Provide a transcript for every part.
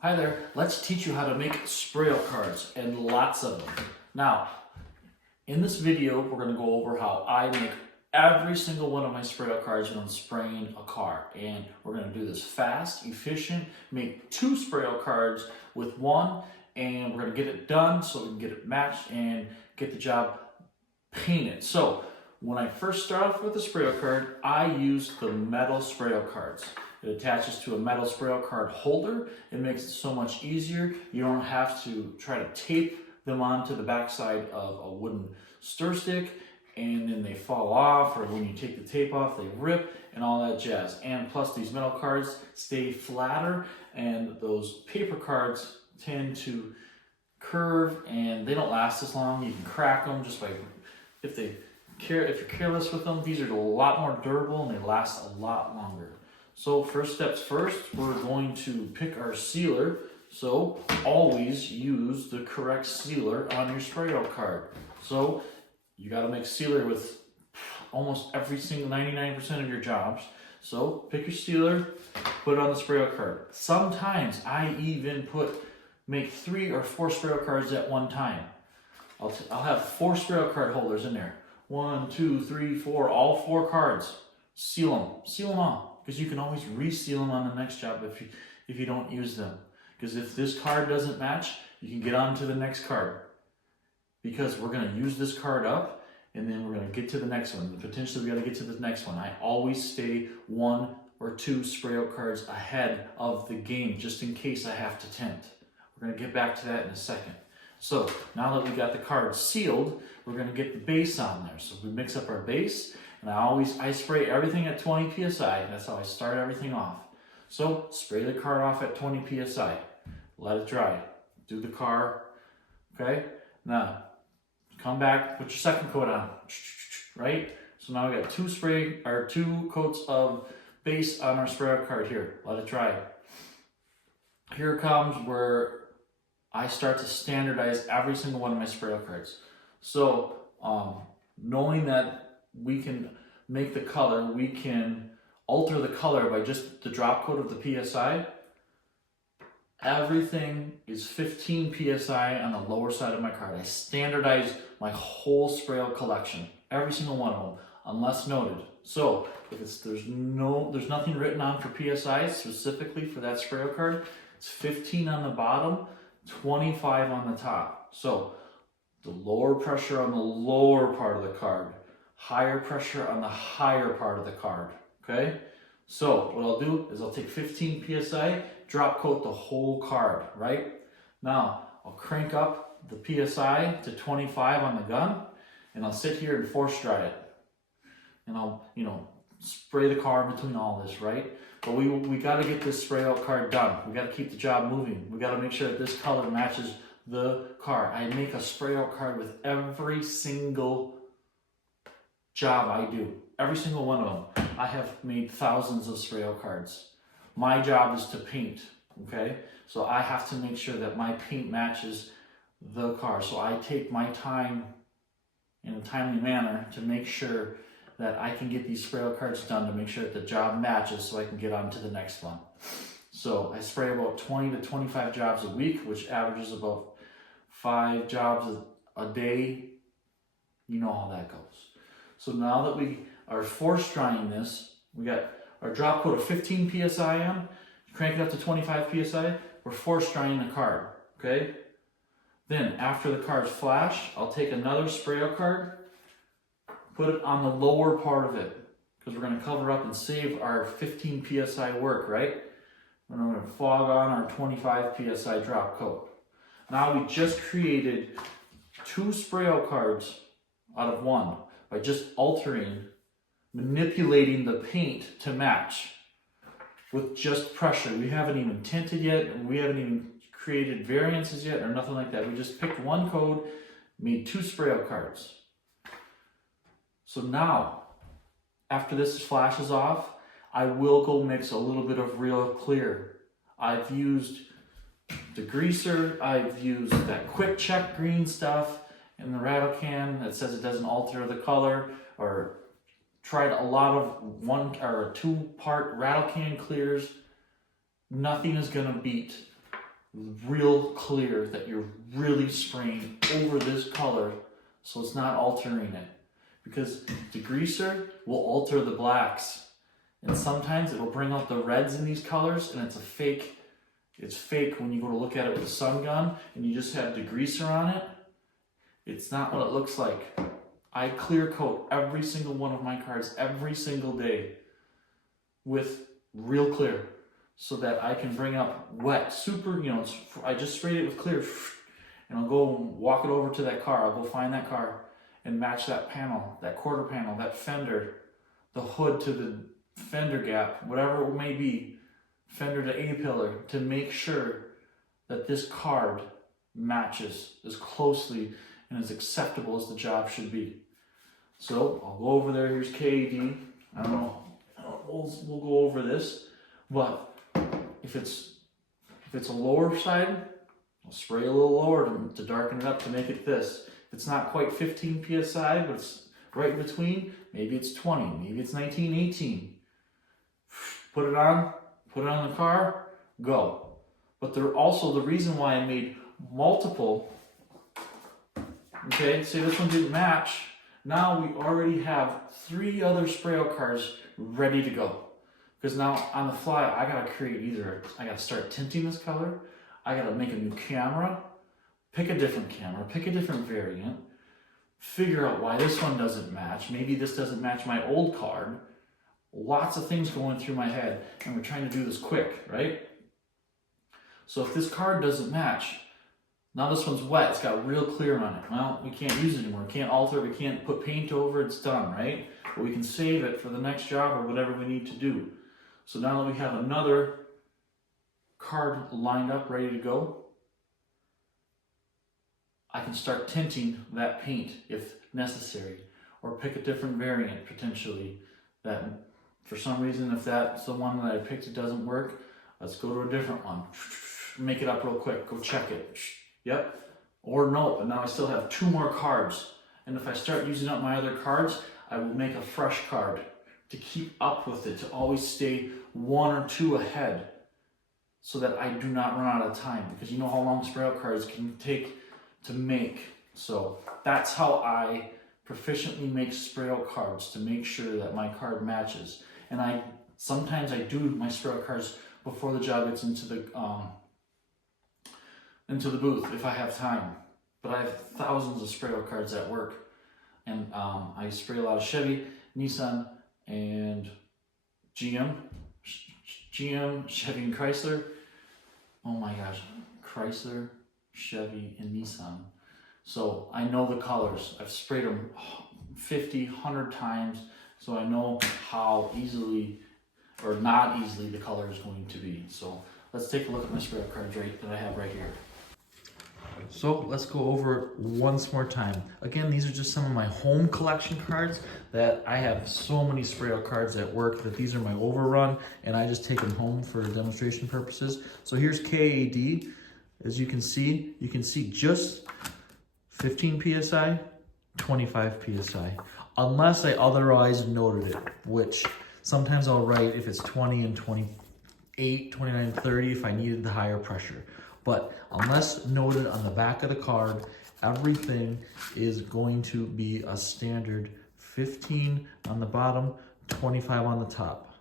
Hi there, let's teach you how to make sprayout cards, and lots of them. Now, in this video, we're going to go over how I make every single one of my sprayout cards when I'm spraying a car. And we're going to do this fast, efficient, make 2 sprayout cards with one, and we're going to get it done so we can get it matched and get the job painted. So, when I first start off with the sprayout card, I use the metal sprayout cards. It attaches to a metal sprayout card holder. It makes it so much easier. You don't have to try to tape them onto the backside of a wooden stir stick and then they fall off, or when you take the tape off, they rip and all that jazz. And plus these metal cards stay flatter, and those paper cards tend to curve and they don't last as long. You can crack them just by, if you're careless with them. These are a lot more durable and they last a lot longer. So first steps first, we're going to pick our sealer. So always use the correct sealer on your sprayout card. So you got to make sealer with almost every single 99% of your jobs. So pick your sealer, put it on the sprayout card. Sometimes I even make 3 or 4 sprayout cards at one time. I'll have 4 sprayout card holders in there. 1, 2, 3, 4, all 4 cards. Seal them all. Because you can always reseal them on the next job if you don't use them. Because if this card doesn't match, you can get on to the next card. Because we're going to use this card up, and then we're going to get to the next one. Potentially we got to get to the next one. I always stay 1 or 2 sprayout cards ahead of the game, just in case I have to tint. We're going to get back to that in a second. So now that we got the card sealed, we're going to get the base on there. So we mix up our base. And I spray everything at 20 psi. That's how I start everything off. So spray the card off at 20 psi. Let it dry. Do the car. Okay. Now come back. Put your second coat on. Right. So now we got 2 coats of base on our sprayer card here. Let it dry. Here comes where I start to standardize every single one of my sprayer cards. So knowing that we can make the color, we can alter the color by just the drop coat of the PSI. Everything is 15 PSI on the lower side of my card. I standardize my whole sprayout collection, every single one of them, unless noted. So if there's nothing written on for PSI specifically for that sprayout card, it's 15 on the bottom, 25 on the top. So the lower pressure on the lower part of the card, higher pressure on the higher part of the card, okay? So what I'll do is I'll take 15 PSI, drop coat the whole card, right? Now, I'll crank up the PSI to 25 on the gun, and I'll sit here and force dry it. And I'll, spray the car in between all this, right? But we got to get this spray out card done. We got to keep the job moving. We got to make sure that this color matches the car. I make a spray out card with every single job I do. Every single one of them. I have made thousands of spray out cards. My job is to paint, okay? So I have to make sure that my paint matches the car. So I take my time in a timely manner to make sure that I can get these spray out cards done, to make sure that the job matches so I can get on to the next one. So I spray about 20 to 25 jobs a week, which averages about 5 jobs a day. You know how that goes. So now that we are force drying this, we got our drop coat of 15 PSI on, crank it up to 25 PSI, we're force drying the card, okay? Then after the cards flash, I'll take another sprayout card, put it on the lower part of it, because we're going to cover up and save our 15 PSI work, right? And we're going to fog on our 25 PSI drop coat. Now we just created 2 sprayout cards out of 1 by just manipulating the paint to match with just pressure. We haven't even tinted yet, and we haven't even created variances yet or nothing like that. We just picked 1 code, made 2 sprayout cards. So now, after this flashes off, I will go mix a little bit of real clear. I've used the greaser, I've used that quick check green stuff in the rattle can that says it doesn't alter the color, or tried a lot of 1 or 2 part rattle can clears. Nothing is gonna beat real clear, that you're really spraying over this color so it's not altering it. Because degreaser will alter the blacks, and sometimes it will bring out the reds in these colors, and it's fake when you go to look at it with a sun gun and you just have degreaser on it. It's not what it looks like. I clear coat every single one of my cars every single day with real clear, so that I can bring up wet, super, I just sprayed it with clear, and I'll go walk it over to that car. I'll go find that car and match that panel, that quarter panel, that fender, the hood to the fender gap, whatever it may be, fender to A-pillar, to make sure that this card matches as closely and as acceptable as the job should be. So I'll go over there. Here's KAD. I don't know. We'll go over this, but if it's a lower side, I'll spray a little lower to darken it up to make it this. If it's not quite 15 psi, but it's right in between, maybe it's 20, maybe it's 19, 18. Put it on the car, go. But also the reason why I made multiple, okay, say this one didn't match, now we already have 3 other sprayout cards ready to go. Because now on the fly, I gotta create I gotta start tinting this color, I gotta make a new camera, pick a different camera, pick a different variant, figure out why this one doesn't match, maybe this doesn't match my old card. Lots of things going through my head, and we're trying to do this quick, right? So if this card doesn't match, now this one's wet, it's got real clear on it. Well, we can't use it anymore, we can't alter it, we can't put paint over it, it's done, right? But we can save it for the next job or whatever we need to do. So now that we have another card lined up, ready to go, I can start tinting that paint if necessary, or pick a different variant potentially that for some reason, if that's the one that I picked, it doesn't work, let's go to a different one. Make it up real quick, go check it. Yep. Or no, but now I still have 2 more cards. And if I start using up my other cards, I will make a fresh card to keep up with it, to always stay 1 or 2 ahead, so that I do not run out of time. Because you know how long sprayout cards can take to make. So that's how I proficiently make sprayout cards, to make sure that my card matches. And sometimes I do my sprayout cards before the job gets into the booth if I have time. But I have thousands of sprayout cards at work, and I spray a lot of Chevy, Nissan, and GM, Chevy, and Chrysler. Oh my gosh, Chrysler, Chevy, and Nissan. So I know the colors. I've sprayed them 50, 100 times, so I know how easily or not easily the color is going to be. So let's take a look at my sprayout cards that I have right here. So let's go over it once more time. Again, these are just some of my home collection cards that I have so many sprayout cards at work that these are my overrun, and I just take them home for demonstration purposes. So here's KAD. As you can see just 15 PSI, 25 PSI, unless I otherwise noted it, which sometimes I'll write if it's 20 and 28, 29, 30 if I needed the higher pressure. But unless noted on the back of the card, everything is going to be a standard 15 on the bottom, 25 on the top.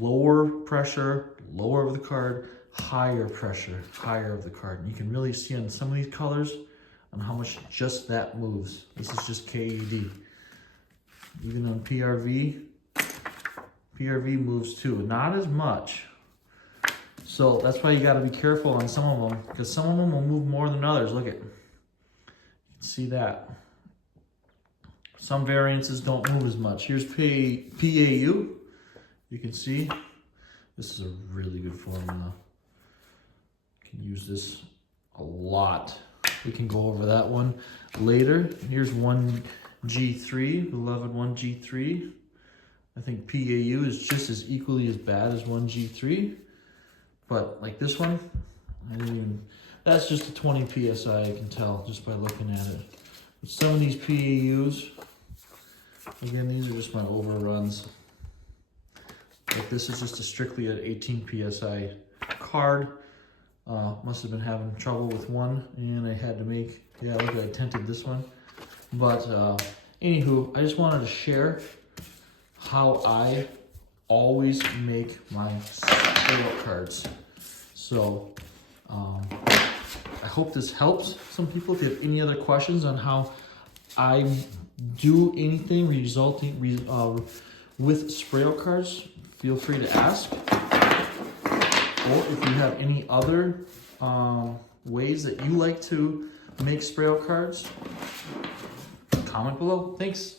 Lower pressure, lower of the card, higher pressure, higher of the card. And you can really see on some of these colors on how much just that moves. This is just KAD. Even on PRV moves too, not as much. So that's why you got to be careful on some of them, because some of them will move more than others. Look at, you can see that. Some variances don't move as much. Here's PAU. You can see this is a really good formula. You can use this a lot. We can go over that one later. Here's 1G3, beloved 1G3. I think PAU is just as equally as bad as 1G3. But like this one, that's just a 20 PSI, I can tell just by looking at it. But some of these PAUs, again, these are just my overruns. Like this is just strictly an 18 PSI card. Must have been having trouble with one, and I had to make, yeah, look, I tinted this one. But anywho, I just wanted to share how I always make my sprayout cards. So I hope this helps some people. If you have any other questions on how I do anything resulting with sprayout cards, feel free to ask. Or if you have any other ways that you like to make sprayout cards, comment below. Thanks.